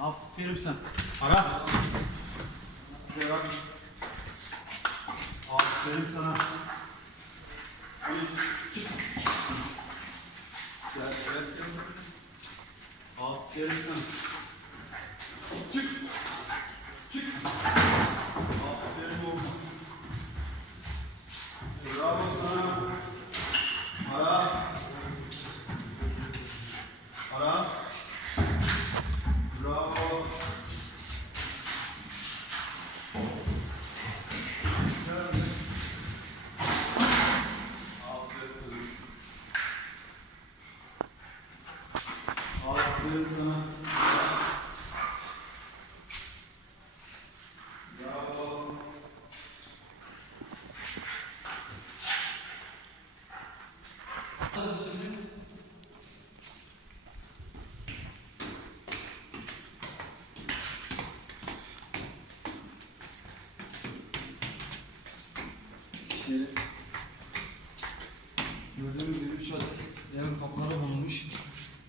Aferin sen. Ara. Şuraya bak. Aferin sana. Çık. Gel, gel. Aferin sana. Çık. Çık. Aferin oğlum. Bravo sana. Ara. Ara. Bravo. Aferin sana. Bravo. Gördüğünüz gibi 3 adet demir kapları bulunmuş.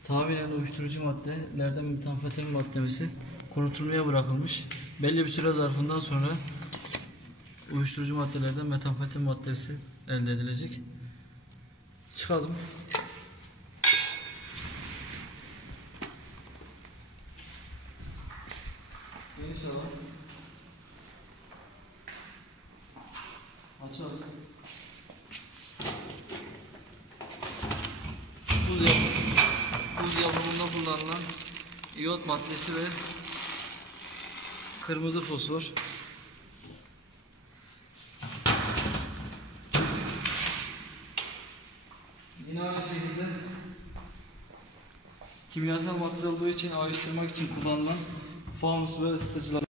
Tahminen uyuşturucu maddelerden metamfetamin maddesi kurutulmaya bırakılmış. Belli bir süre zarfından sonra uyuşturucu maddelerden metamfetamin maddesi elde edilecek. Çıkalım. Geniş alalım. Açalım. Buz yapımında kullanılan iyot maddesi ve kırmızı fosfor. Yine aynı şekilde kimyasal madde olduğu için ayrıştırmak için kullanılan fanus ve ısıtıcılar.